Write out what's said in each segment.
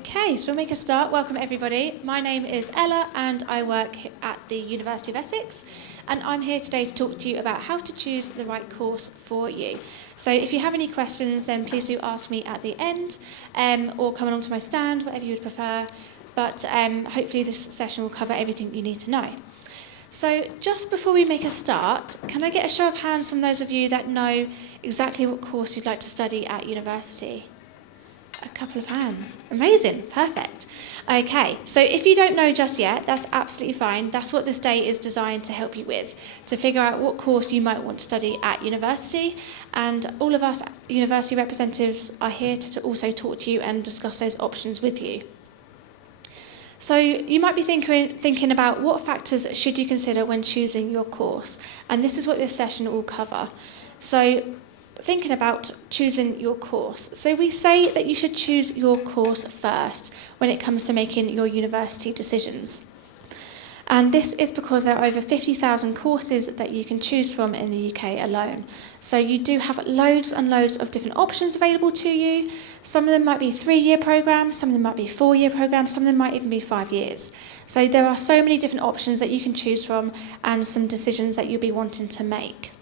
Okay, so we'll make a start. Welcome everybody. My name is Ella and I work at the University of Essex, and I'm here today to talk to you about how to choose the right course for you. So if you have any questions, then please do ask me at the end, or come along to my stand, whatever you would prefer. But hopefully this session will cover everything you need to know. So just before we make a start, can I get a show of hands from those of you that know exactly what course you'd like to study at university? A couple of hands. Amazing. Perfect. Okay, so if you don't know just yet, that's absolutely fine. That's what this day is designed to help you with, to figure out what course you might want to study at university. And all of us university representatives are here to also talk to you and discuss those options with you. So you might be thinking about what factors should you consider when choosing your course, and this is what this session will cover. So thinking about choosing your course. So we say that you should choose your course first when it comes to making your university decisions. And this is because there are over 50,000 courses that you can choose from in the UK alone. So you do have loads and loads of different options available to you. Some of them might be 3-year programmes, some of them might be 4-year programmes, some of them might even be 5 years. So there are so many different options that you can choose from and some decisions that you'll be wanting to make.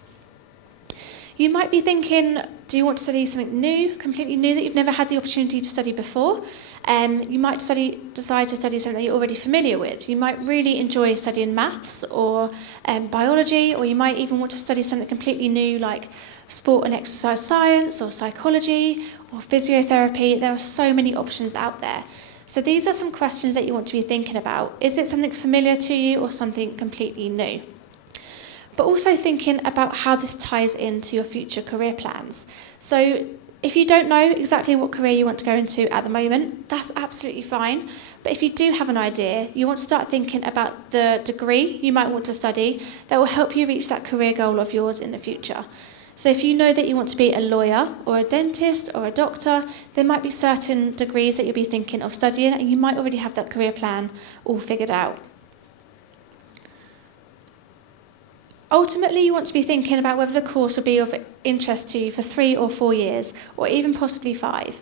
You might be thinking, do you want to study something new, completely new that you've never had the opportunity to study before? You might decide to study something that you're already familiar with. You might really enjoy studying maths or biology, or you might even want to study something completely new like sport and exercise science or psychology or physiotherapy. There are so many options out there. So these are some questions that you want to be thinking about. Is it something familiar to you or something completely new? But also thinking about how this ties into your future career plans. So if you don't know exactly what career you want to go into at the moment, that's absolutely fine. But if you do have an idea, you want to start thinking about the degree you might want to study that will help you reach that career goal of yours in the future. So if you know that you want to be a lawyer or a dentist or a doctor, there might be certain degrees that you'll be thinking of studying, and you might already have that career plan all figured out. Ultimately, you want to be thinking about whether the course will be of interest to you for 3 or 4 years, or even possibly 5.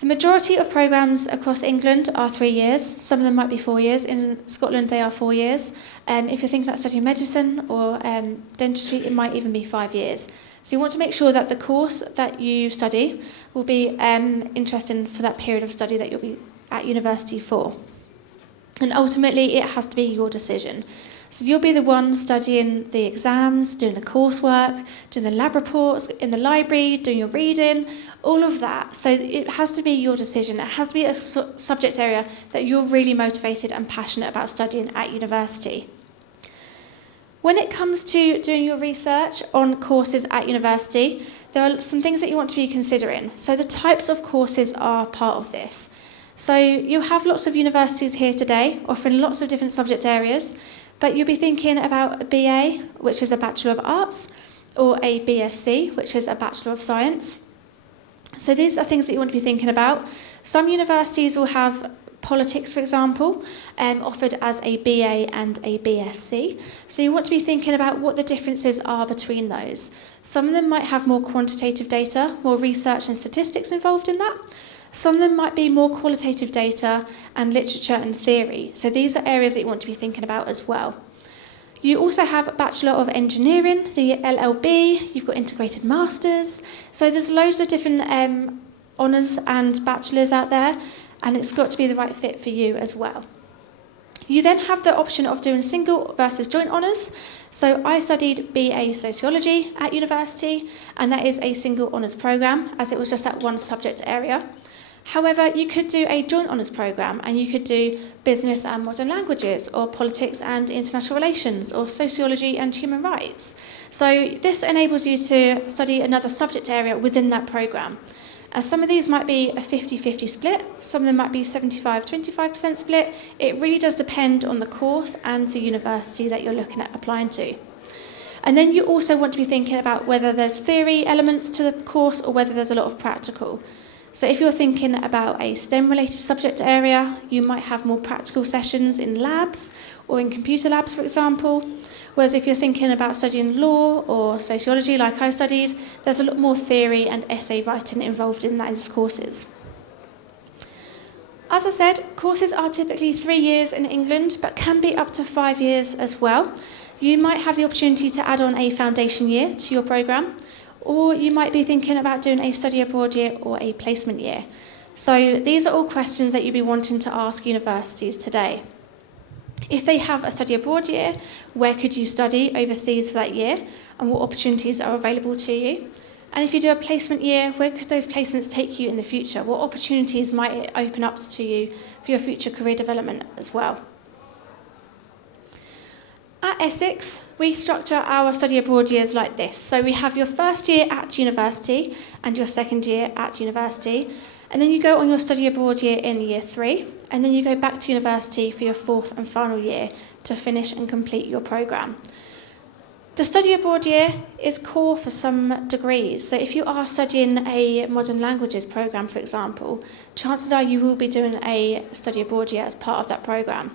The majority of programmes across England are 3 years. Some of them might be 4 years. In Scotland, they are 4 years. If you're thinking about studying medicine or dentistry, it might even be 5 years. So you want to make sure that the course that you study will be interesting for that period of study that you'll be at university for. And ultimately, it has to be your decision. So you'll be the one studying the exams, doing the coursework, doing the lab reports, in the library, doing your reading, all of that. So it has to be your decision. It has to be a subject area that you're really motivated and passionate about studying at university. When it comes to doing your research on courses at university, there are some things that you want to be considering. So the types of courses are part of this. So you'll have lots of universities here today offering lots of different subject areas, but you'll be thinking about a BA, which is a Bachelor of Arts, or a BSc, which is a Bachelor of Science. So these are things that you want to be thinking about. Some universities will have politics, for example, offered as a BA and a BSc. So you want to be thinking about what the differences are between those. Some of them might have more quantitative data, more research and statistics involved in that. Some of them might be more qualitative data and literature and theory. So these are areas that you want to be thinking about as well. You also have Bachelor of Engineering, the LLB, you've got Integrated Masters. So there's loads of different honours and bachelors out there, and it's got to be the right fit for you as well. You then have the option of doing single versus joint honours. So I studied BA Sociology at university, and that is a single honours programme, as it was just that one subject area. However, you could do a joint honours programme, and you could do business and modern languages, or politics and international relations, or sociology and human rights. So this enables you to study another subject area within that programme. Some of these might be a 50-50 split, some of them might be 75-25% split. It really does depend on the course and the university that you're looking at applying to. And then you also want to be thinking about whether there's theory elements to the course or whether there's a lot of practical. So if you're thinking about a STEM-related subject area, you might have more practical sessions in labs or in computer labs, for example. Whereas if you're thinking about studying law or sociology, like I studied, there's a lot more theory and essay writing involved in those courses. As I said, courses are typically 3 years in England, but can be up to 5 years as well. You might have the opportunity to add on a foundation year to your programme, or you might be thinking about doing a study abroad year or a placement year. So these are all questions that you'd be wanting to ask universities today. If they have a study abroad year, where could you study overseas for that year, and what opportunities are available to you? And if you do a placement year, where could those placements take you in the future? What opportunities might it open up to you for your future career development as well? At Essex, we structure our study abroad years like this. So we have your first year at university and your second year at university, and then you go on your study abroad year in year 3, and then you go back to university for your 4th and final year to finish and complete your programme. The study abroad year is core for some degrees. So if you are studying a modern languages programme, for example, chances are you will be doing a study abroad year as part of that programme.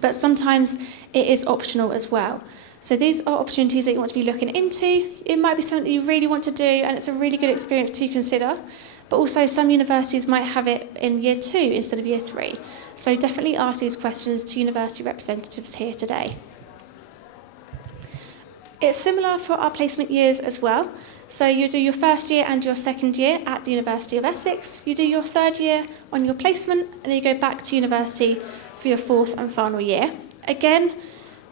But sometimes it is optional as well. So these are opportunities that you want to be looking into. It might be something that you really want to do, and it's a really good experience to consider. But also some universities might have it in year 2 instead of year 3. So definitely ask these questions to university representatives here today. It's similar for our placement years as well. So you do your first year and your second year at the University of Essex. You do your 3rd year on your placement, and then you go back to university for your 4th and final year. Again,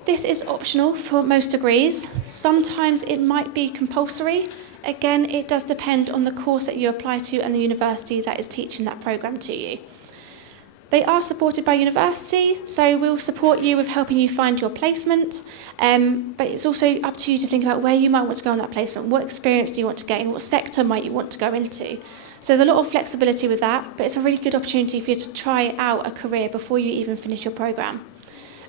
this is optional for most degrees. Sometimes it might be compulsory. Again, it does depend on the course that you apply to and the university that is teaching that programme to you. They are supported by university, so we'll support you with helping you find your placement, but it's also up to you to think about where you might want to go on that placement. What experience do you want to gain? What sector might you want to go into? So there's a lot of flexibility with that, but it's a really good opportunity for you to try out a career before you even finish your programme.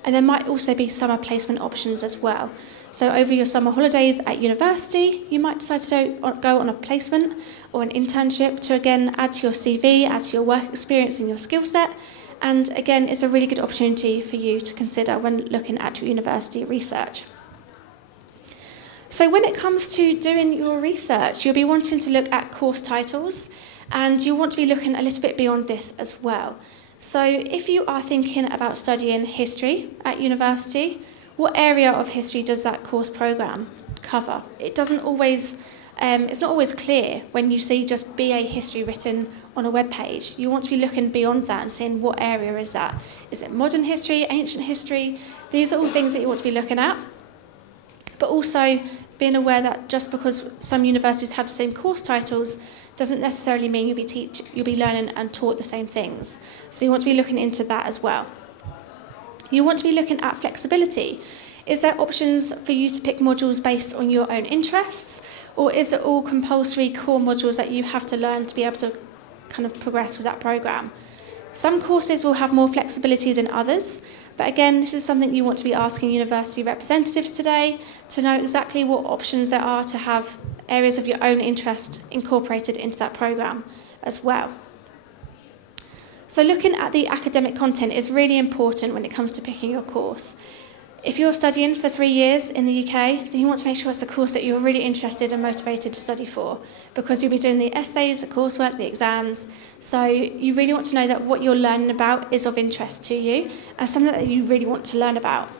And there might also be summer placement options as well. So over your summer holidays at university, you might decide to go on a placement or an internship to again add to your CV, add to your work experience and your skill set. And again, it's a really good opportunity for you to consider when looking at your university research. So when it comes to doing your research, you'll be wanting to look at course titles, and you'll want to be looking a little bit beyond this as well. So if you are thinking about studying history at university, what area of history does that course programme cover? It's not always clear when you see just BA history written on a web page. You want to be looking beyond that and seeing what area is that. Is it modern history, ancient history? These are all things that you want to be looking at. But also being aware that just because some universities have the same course titles doesn't necessarily mean you'll be learning and taught the same things. So you want to be looking into that as well. You want to be looking at flexibility. Is there options for you to pick modules based on your own interests, or is it all compulsory core modules that you have to learn to be able to kind of progress with that programme? Some courses will have more flexibility than others, but again, this is something you want to be asking university representatives today to know exactly what options there are to have areas of your own interest incorporated into that programme as well. So looking at the academic content is really important when it comes to picking your course. If you're studying for 3 years in the UK, then you want to make sure it's a course that you're really interested and motivated to study for, because you'll be doing the essays, the coursework, the exams. So you really want to know that what you're learning about is of interest to you and something that you really want to learn about.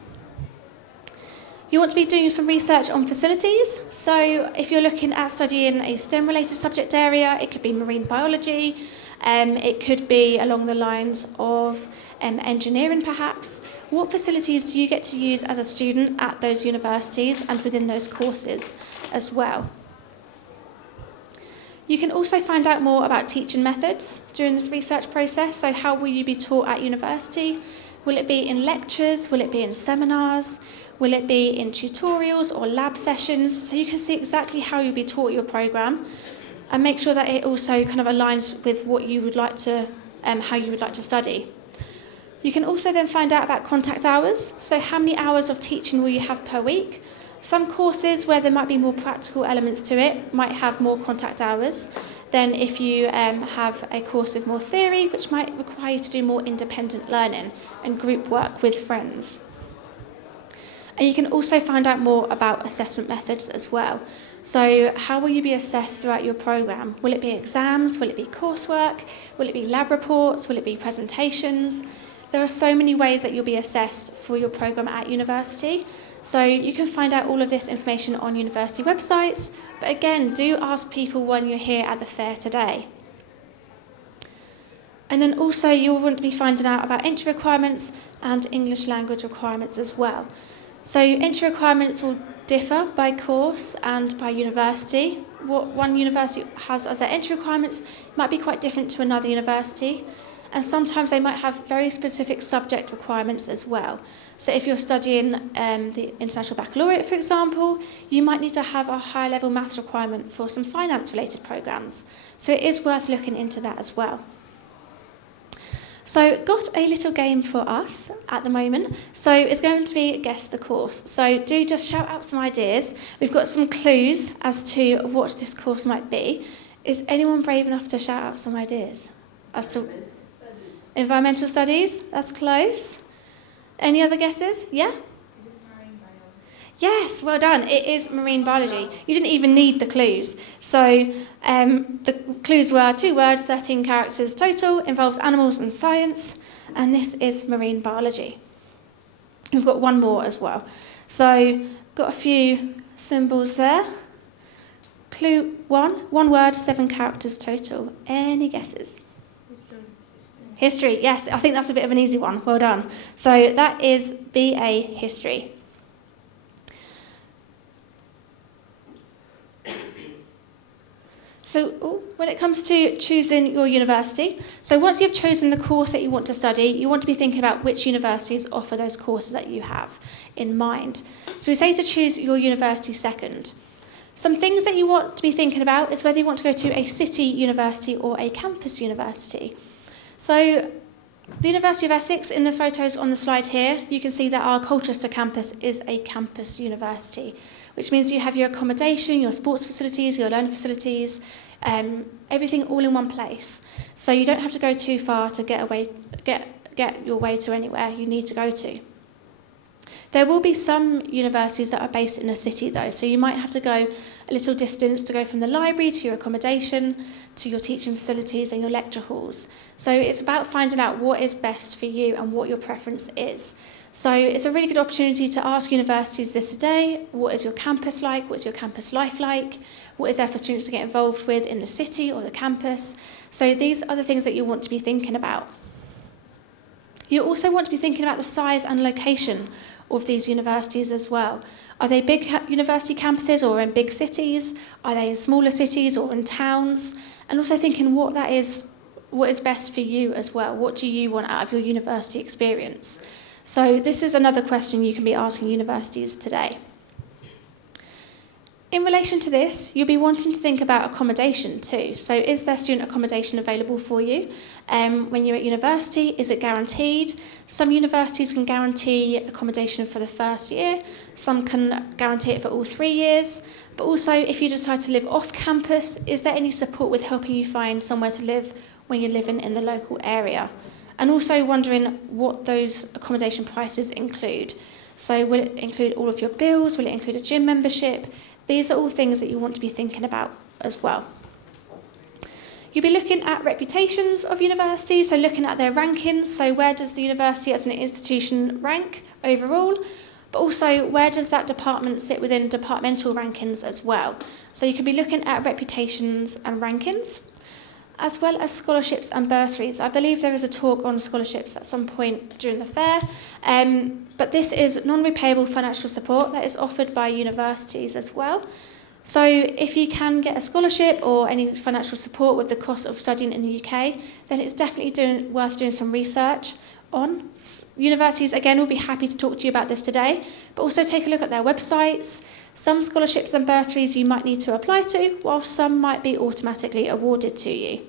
You want to be doing some research on facilities. So if you're looking at studying a STEM-related subject area, it could be marine biology, it could be along the lines of engineering perhaps. What facilities do you get to use as a student at those universities and within those courses as well? You can also find out more about teaching methods during this research process. So how will you be taught at university? Will it be in lectures? Will it be in seminars? Will it be in tutorials or lab sessions? So you can see exactly how you'll be taught your programme and make sure that it also kind of aligns with what you would like to, how you would like to study. You can also then find out about contact hours. So how many hours of teaching will you have per week? Some courses where there might be more practical elements to it might have more contact hours than if you have a course with more theory, which might require you to do more independent learning and group work with friends. And you can also find out more about assessment methods as well. So how will you be assessed throughout your programme? Will it be exams? Will it be coursework? Will it be lab reports? Will it be presentations? There are so many ways that you'll be assessed for your programme at university. So you can find out all of this information on university websites. But again, do ask people when you're here at the fair today. And then also you'll want to be finding out about entry requirements and English language requirements as well. So entry requirements will differ by course and by university. What one university has as their entry requirements might be quite different to another university. And sometimes they might have very specific subject requirements as well. So if you're studying the International Baccalaureate, for example, you might need to have a higher level maths requirement for some finance related programmes. So it is worth looking into that as well. So got a little game for us at the moment. So it's going to be guess the course. So do just shout out some ideas. We've got some clues as to what this course might be. Is anyone brave enough to shout out some ideas? As to environmental studies? That's close. Any other guesses? Yeah? Yes, well done. It is marine biology. You didn't even need the clues. So the clues were 2 words, 13 characters total, involves animals and science, and this is marine biology. We've got one more as well. So got a few symbols there. Clue 1, 1 word, 7 characters total. Any guesses? History, yes. I think that's a bit of an easy one. Well done. So that is BA History. So when it comes to choosing your university, so once you've chosen the course that you want to study, you want to be thinking about which universities offer those courses that you have in mind. So we say to choose your university second. Some things that you want to be thinking about is whether you want to go to a city university or a campus university. So the University of Essex, in the photos on the slide here, you can see that our Colchester campus is a campus university, which means you have your accommodation, your sports facilities, your learning facilities, everything all in one place. So you don't have to go too far to get your way to anywhere you need to go to. There will be some universities that are based in a city though, so you might have to go a little distance to go from the library to your accommodation, to your teaching facilities and your lecture halls. So it's about finding out what is best for you and what your preference is. So it's a really good opportunity to ask universities this today, what is your campus like, what is your campus life like, what is there for students to get involved with in the city or the campus. So these are the things that you want to be thinking about. You also want to be thinking about the size and location of these universities as well. Are they big university campuses or in big cities? Are they in smaller cities or in towns? And also thinking what is best for you as well. What do you want out of your university experience? So this is another question you can be asking universities today. In relation to this, you'll be wanting to think about accommodation too. So is there student accommodation available for you when you're at university? Is it guaranteed? Some universities can guarantee accommodation for the first year. Some can guarantee it for all 3 years. But also, if you decide to live off campus, is there any support with helping you find somewhere to live when you're living in the local area? And also wondering what those accommodation prices include. So will it include all of your bills? Will it include a gym membership? These are all things that you want to be thinking about as well. You'll be looking at reputations of universities, so looking at their rankings. So where does the university as an institution rank overall? But also, where does that department sit within departmental rankings as well? So you can be looking at reputations and rankings, as well as scholarships and bursaries. I believe there is a talk on scholarships at some point during the fair, but this is non-repayable financial support that is offered by universities as well. So if you can get a scholarship or any financial support with the cost of studying in the UK, then it's definitely worth doing some research on. Universities, again, will be happy to talk to you about this today, but also take a look at their websites. Some scholarships and bursaries you might need to apply to, while some might be automatically awarded to you.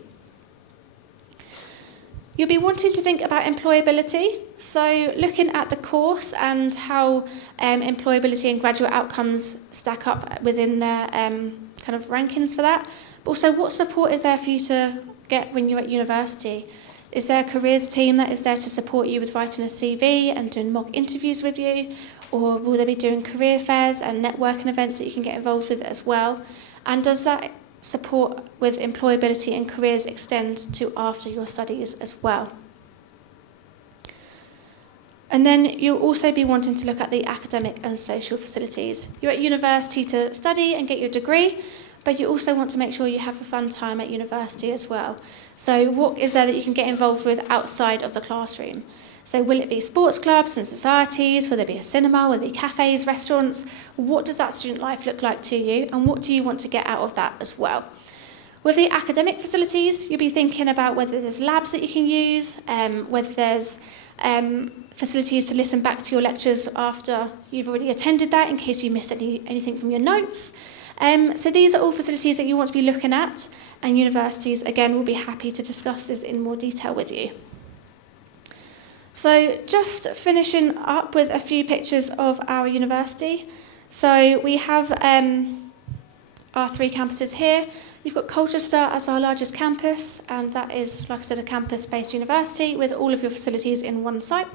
You'll be wanting to think about employability, so looking at the course and how employability and graduate outcomes stack up within their kind of rankings for that. But also, what support is there for you to get when you're at university? Is there a careers team that is there to support you with writing a CV and doing mock interviews with you? Or will they be doing career fairs and networking events that you can get involved with as well? And does that support with employability and careers extend to after your studies as well? And then you'll also be wanting to look at the academic and social facilities. You're at university to study and get your degree, but you also want to make sure you have a fun time at university as well. So what is there that you can get involved with outside of the classroom? So will it be sports clubs and societies? Will there be a cinema? Will there be cafes, restaurants? What does that student life look like to you? And what do you want to get out of that as well? With the academic facilities, you'll be thinking about whether there's labs that you can use, whether there's facilities to listen back to your lectures after you've already attended that in case you missed anything from your notes. So these are all facilities that you want to be looking at, and universities, again, will be happy to discuss this in more detail with you. So just finishing up with a few pictures of our university. So we have our 3 campuses here. You've got Colchester as our largest campus, and that is, like I said, a campus-based university with all of your facilities in one site.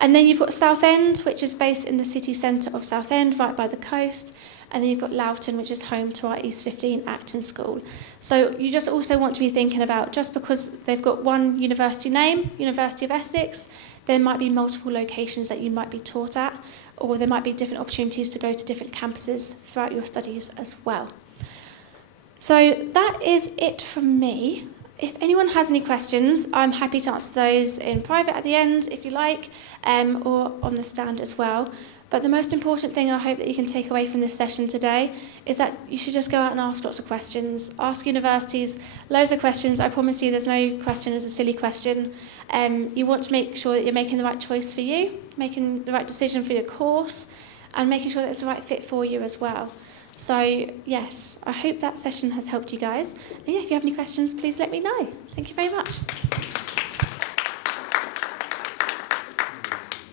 And then you've got Southend, which is based in the city centre of Southend, right by the coast. And then you've got Loughton, which is home to our East 15 acting school. So you just also want to be thinking about, just because they've got one university name, University of Essex, there might be multiple locations that you might be taught at, or there might be different opportunities to go to different campuses throughout your studies as well. So that is it from me. If anyone has any questions, I'm happy to answer those in private at the end, if you like, or on the stand as well. But the most important thing I hope that you can take away from this session today is that you should just go out and ask lots of questions. Ask universities loads of questions. I promise you there's no question is a silly question. You want to make sure that you're making the right choice for you, making the right decision for your course, and making sure that it's the right fit for you as well. So, yes, I hope that session has helped you guys. And yeah, if you have any questions, please let me know. Thank you very much.